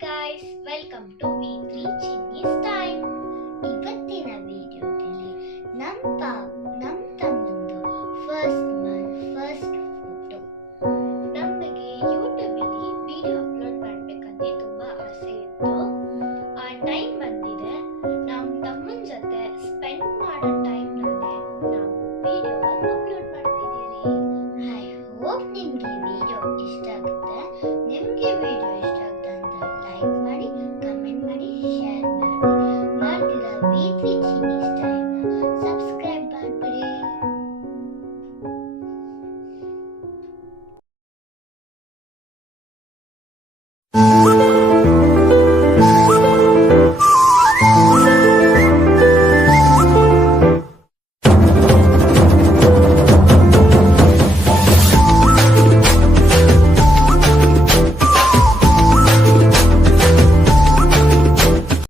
guys, welcome to V3 Chinese Time. ಇವತ್ತಿನ ವಿಡಿಯೋದಲ್ಲಿ ನಮ್ಮ ತಮ್ಮಂದು ಫಸ್ಟ್ ಮಂತ್ ಫಸ್ಟ್ ಫೋಟೋ. ನಮಗೆ ಯೂಟ್ಯೂಬಲ್ಲಿ ವಿಡಿಯೋ ಅಪ್ಲೋಡ್ ಮಾಡಬೇಕಂತ ತುಂಬಾ ಆಸೆ ಇತ್ತು. ಆ ಟೈಮ್ ಬಂದಿದೆ. ನಮ್ಮ ತಮ್ಮನ ಜೊತೆ ಸ್ಪೆಂಡ್ ಮಾಡೋ ಟೈಮ್ನಲ್ಲಿ ನಾವು ವಿಡಿಯೋ ಅಪ್ಲೋಡ್ ಮಾಡ್ತಿದ್ದೀರಿ. ಐ ಹೋಪ್ ನಿಮಗೆ ವಿಡಿಯೋ ಇಷ್ಟ ಆಗುತ್ತೆ. ನಿಮಗೆ ವಿಡಿಯೋ ಇಷ್ಟ ಆಗುತ್ತೆ ಅಂದ್ರೆ ಲೈಕ್ ಮಾಡಿ, ಕಮೆಂಟ್ ಮಾಡಿ, ಶೇರ್ ಮಾಡಿ. ಮಾಡ್ತೀರಾ V3 ಚೀನೀಸ್ ಟೈಮ್ನ ಸಬ್ಸ್ಕ್ರೈಬ್ ಮಾಡ್ಬಿಡಿ.